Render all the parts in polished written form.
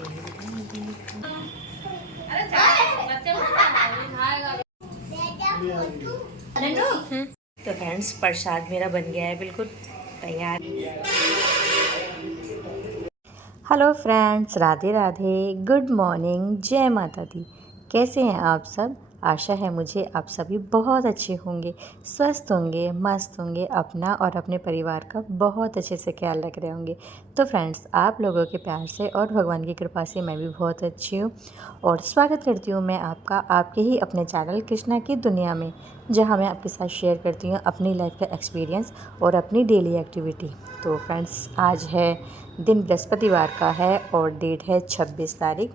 तो फ्रेंड्स प्रसाद मेरा बन गया है बिल्कुल तैयार। Hello friends, Radhe Radhe, good morning, जय माता दी। कैसे हैं आप सब? आशा है मुझे आप सभी बहुत अच्छे होंगे, स्वस्थ होंगे, मस्त होंगे, अपना और अपने परिवार का बहुत अच्छे से ख्याल रख रहे होंगे। तो फ्रेंड्स, आप लोगों के प्यार से और भगवान की कृपा से मैं भी बहुत अच्छी हूँ और स्वागत करती हूँ मैं आपका आपके ही अपने चैनल कृष्णा की दुनिया में, जहाँ मैं आपके साथ शेयर करती हूँ अपनी लाइफ का एक्सपीरियंस और अपनी डेली एक्टिविटी। तो फ्रेंड्स, आज है दिन बृहस्पतिवार का है और डेट है 26 तारीख।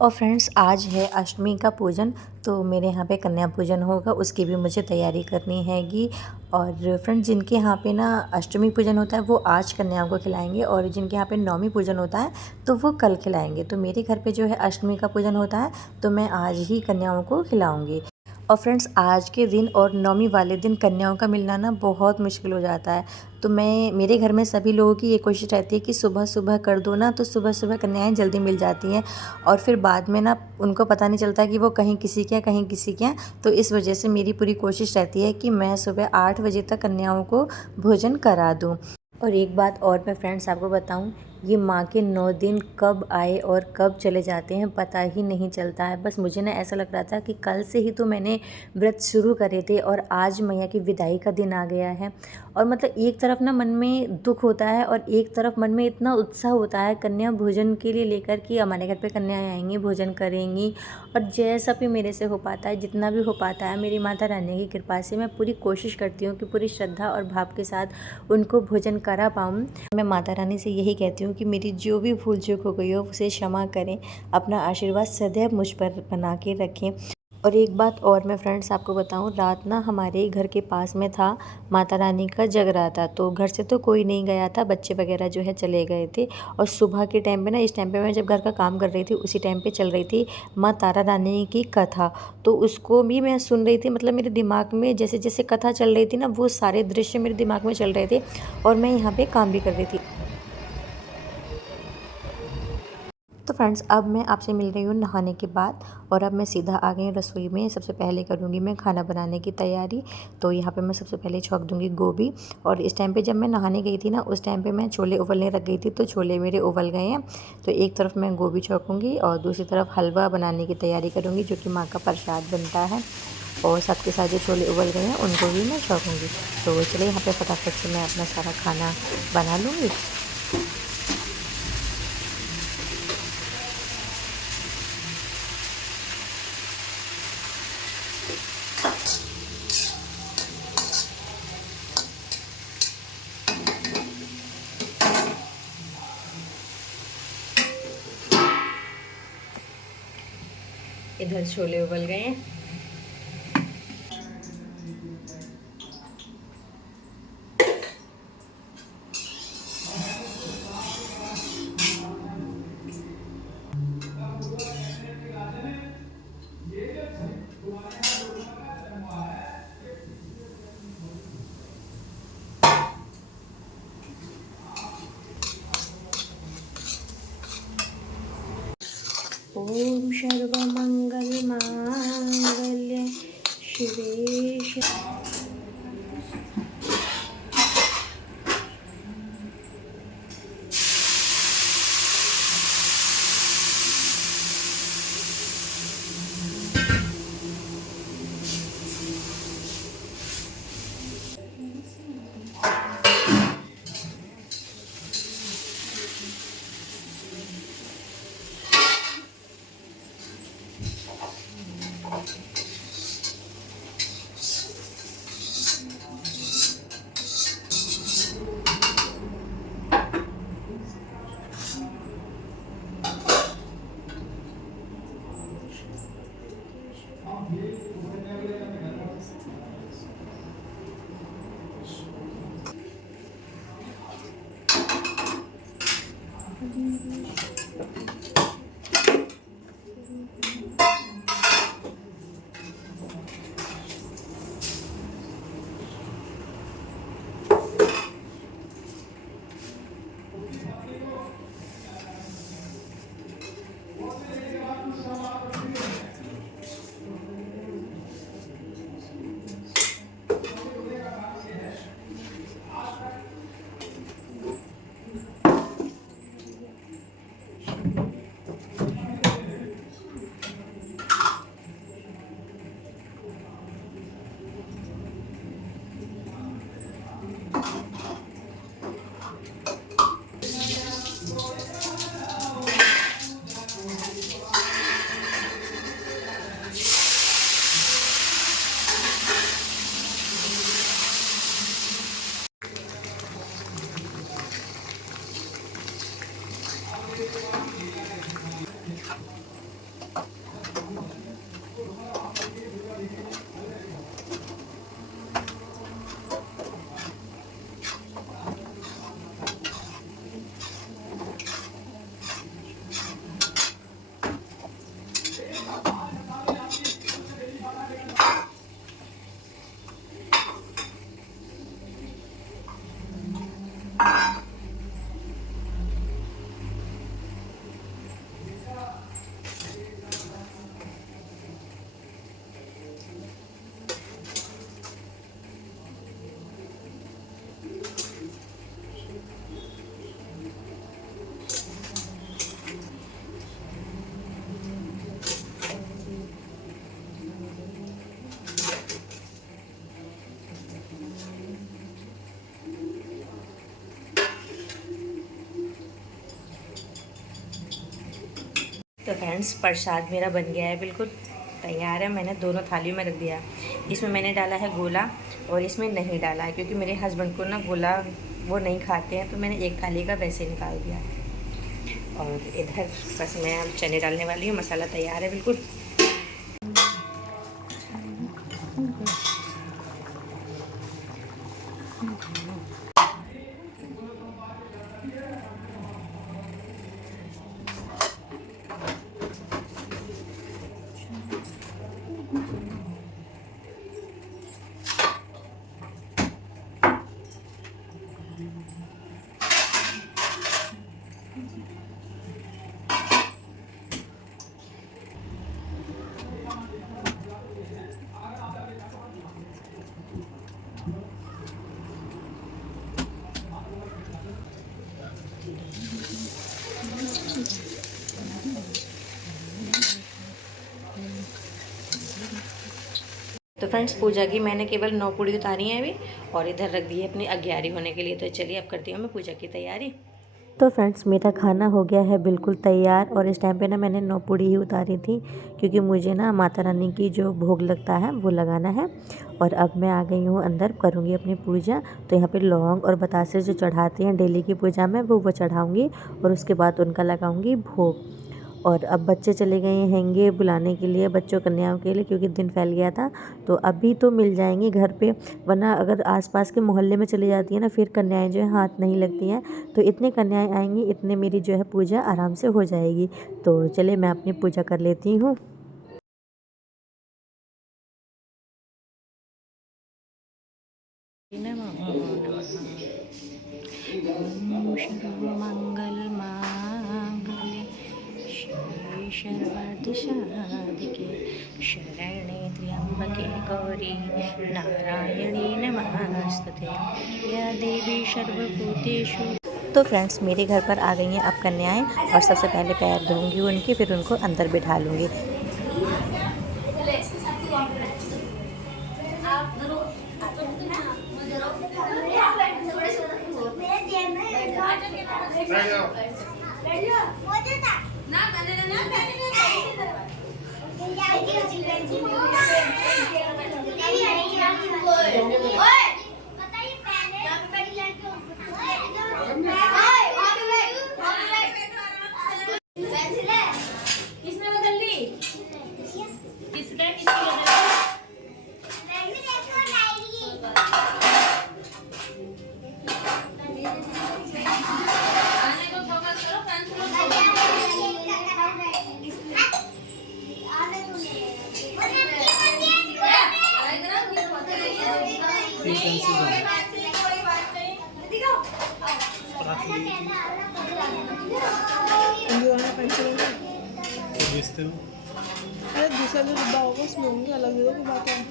और फ्रेंड्स, आज है अष्टमी का पूजन, तो मेरे यहाँ पे कन्या पूजन होगा, उसकी भी मुझे तैयारी करनी हैगी। और फ्रेंड्स, जिनके यहाँ पे ना अष्टमी पूजन होता है वो आज कन्याओं को खिलाएंगे और जिनके यहाँ पे नवमी पूजन होता है तो वो कल खिलाएंगे। तो मेरे घर पे जो है अष्टमी का पूजन होता है तो मैं आज ही कन्याओं को खिलाऊँगी। और फ्रेंड्स, आज के दिन और नौमी वाले दिन कन्याओं का मिलना ना बहुत मुश्किल हो जाता है। तो मेरे घर में सभी लोगों की ये कोशिश रहती है कि सुबह सुबह कर दो ना, तो सुबह सुबह कन्याएं जल्दी मिल जाती हैं और फिर बाद में ना उनको पता नहीं चलता कि वो कहीं किसी के हैं कहीं किसी के हैं। तो इस वजह से मेरी पूरी कोशिश रहती है कि मैं सुबह 8 बजे तक कन्याओं को भोजन करा दूँ। और एक बात और मैं फ्रेंड्स आपको बताऊं, ये माँ के 9 दिन कब आए और कब चले जाते हैं पता ही नहीं चलता है। बस मुझे ना ऐसा लग रहा था कि कल से ही तो मैंने व्रत शुरू करे थे और आज मैया की विदाई का दिन आ गया है। और मतलब एक तरफ ना मन में दुख होता है और एक तरफ मन में इतना उत्साह होता है कन्या भोजन के लिए लेकर कि हमारे घर पे कन्याएं आएंगी, भोजन करेंगी। और जैसा भी मेरे से हो पाता है, जितना भी हो पाता है, मेरी माता रानी की कृपा से मैं पूरी कोशिश करती हूँ कि पूरी श्रद्धा और भाव के साथ उनको भोजन करा पाऊँ। मैं माता रानी से यही कहती हूँ कि मेरी जो भी भूल चूक हो गई हो उसे क्षमा करें, अपना आशीर्वाद सदैव मुझ पर बना के रखें। और एक बात और मैं फ्रेंड्स आपको बताऊं, रात ना हमारे घर के पास में था माता रानी का जगराता, तो घर से तो कोई नहीं गया था, बच्चे वगैरह जो है चले गए थे। और सुबह के टाइम पे ना, इस टाइम पे मैं जब घर का काम कर रही थी उसी टाइम पे चल रही थी माँ तारा रानी की कथा, तो उसको भी मैं सुन रही थी। मतलब मेरे दिमाग में जैसे जैसे कथा चल रही थी ना, वो सारे दृश्य मेरे दिमाग में चल रहे थे और मैं यहाँ पर काम भी कर रही थी। तो फ्रेंड्स, अब मैं आपसे मिल रही हूँ नहाने के बाद और अब मैं सीधा आ गई रसोई में। सबसे पहले करूँगी मैं खाना बनाने की तैयारी। तो यहाँ पे मैं सबसे पहले छौंक दूँगी गोभी। और इस टाइम पे जब मैं नहाने गई थी ना, उस टाइम पे मैं छोले उबलने रख गई थी, तो छोले मेरे उबल गए हैं। तो एक तरफ मैं गोभी छौंकूँगी और दूसरी तरफ हलवा बनाने की तैयारी करूँगी, जो कि माँ का प्रसाद बनता है। और साथ के साथ जो छोले उबल गए हैं उनको भी मैं छौंकूँगी। तो चलिए यहाँ पर फटाफट से मैं अपना सारा खाना बना लूँगी। इधर छोले उबल गए हैं। ओम सर्वमंगल मांगल्ये शिवे तो फ्रेंड्स प्रसाद मेरा बन गया है, बिल्कुल तैयार है। मैंने दोनों थालियों में रख दिया। इसमें मैंने डाला है गोला और इसमें नहीं डाला है क्योंकि मेरे हस्बैंड को ना गोला वो नहीं खाते हैं, तो मैंने एक थाली का वैसे निकाल दिया। और इधर बस मैं अब चने डालने वाली हूँ। मसाला तैयार है बिल्कुल। तो फ्रेंड्स पूजा की मैंने केवल 9 पूड़ी उतारी हैं अभी, और इधर रख दी है अपनी अग्यारी होने के लिए। तो चलिए अब करती हूँ मैं पूजा की तैयारी। तो फ्रेंड्स मेरा खाना हो गया है बिल्कुल तैयार, और इस टाइम पे ना मैंने 9 पूड़ी ही उतारी थी क्योंकि मुझे ना माता रानी की जो भोग लगता है वो लगाना है। और अब मैं आ गई हूँ अंदर, करूँगी अपनी पूजा। तो यहाँ पे लौंग और बतासे जो चढ़ाते हैं डेली की पूजा में वो चढ़ाऊँगी, और उसके बाद उनका लगाऊँगी भोग। और अब बच्चे चले गए हैंगे बुलाने के लिए बच्चों कन्याओं के लिए, क्योंकि दिन फैल गया था। तो अभी तो मिल जाएंगे घर पे, वरना अगर आसपास के मोहल्ले में चली जाती है ना, फिर कन्याएं जो है हाथ नहीं लगती हैं। तो इतने कन्याएं आएंगी, इतने मेरी जो है पूजा आराम से हो जाएगी। तो चलिए मैं अपनी पूजा कर लेती हूँ। सर्वार्थसाधिके शरणे त्र्यंबके गौरी नारायणी नमस्तुते या देवी सर्वभूतेषु। तो फ्रेंड्स मेरे घर पर आ गई हैं अब कन्याएं, और सबसे पहले पैर धोऊंगी उनके, फिर उनको अंदर बिठा लूँगी। अरे दूसरा जो डिब्बा होगा उसमें होंगे, अलग अलग की बात है।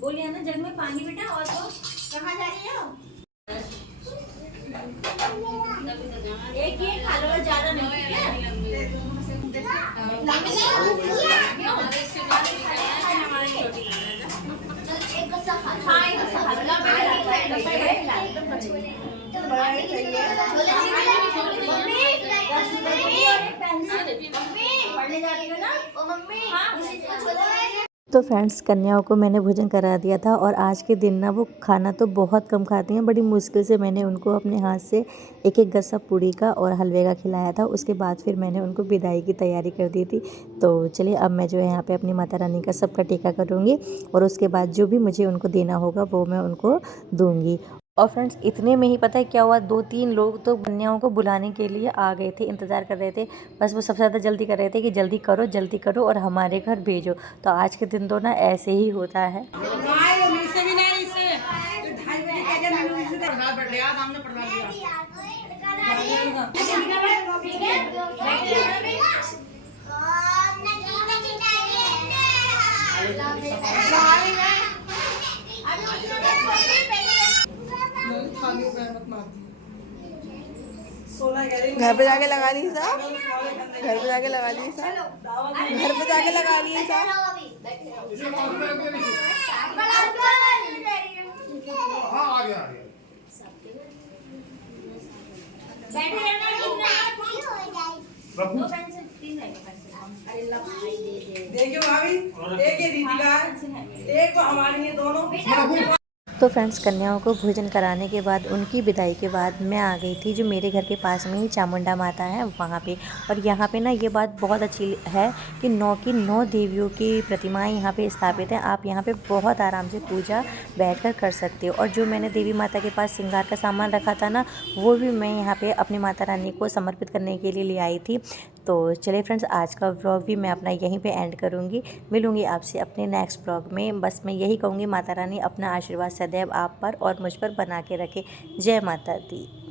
बोलिए ना जग में पानी बेटा, और तो कहाँ जा रही हो? एक ही खा लो, ज्यादा नहीं। तो फ्रेंड्स कन्याओं को मैंने भोजन करा दिया था, और आज के दिन ना वो खाना तो बहुत कम खाती हैं। बड़ी मुश्किल से मैंने उनको अपने हाथ से एक एक गस्सा पूड़ी का और हलवे का खिलाया था। उसके बाद फिर मैंने उनको विदाई की तैयारी कर दी थी। तो चलिए अब मैं जो है यहाँ पे अपनी माता रानी का सबका टीका करूँगी, और उसके बाद जो भी मुझे उनको देना होगा वो मैं उनको दूँगी। और फ्रेंड्स इतने में ही पता है क्या हुआ, 2-3 लोग तो कन्याओं को बुलाने के लिए आ गए थे, इंतज़ार कर रहे थे। बस वो सबसे ज़्यादा जल्दी कर रहे थे कि जल्दी करो और हमारे घर भेजो। तो आज के दिन तो ना ऐसे ही होता है। घर पे जाके लगा ली सा, घर पे जाके लगा ली सा, घर पे जाके लगा ली सा। देखियो भाभी, एक ये दीदी का है, एक हमारी है, दोनों। तो फ्रेंड्स, कन्याओं को भोजन कराने के बाद उनकी विदाई के बाद मैं आ गई थी जो मेरे घर के पास में ही चामुंडा माता है वहाँ पे। और यहाँ पे ना ये बात बहुत अच्छी है कि 9 की 9 देवियों की प्रतिमाएं यहाँ पे स्थापित हैं। आप यहाँ पे बहुत आराम से पूजा बैठकर कर सकते हो। और जो मैंने देवी माता के पास श्रृंगार का सामान रखा था ना, वो भी मैं यहाँ पे अपनी माता रानी को समर्पित करने के लिए ले आई थी। तो चलिए फ्रेंड्स, आज का व्लॉग भी मैं अपना यहीं पे एंड करूँगी। मिलूँगी आपसे अपने नेक्स्ट व्लॉग में। बस मैं यही कहूँगी, माता रानी अपना आशीर्वाद सदैव आप पर और मुझ पर बना के रखे। जय माता दी।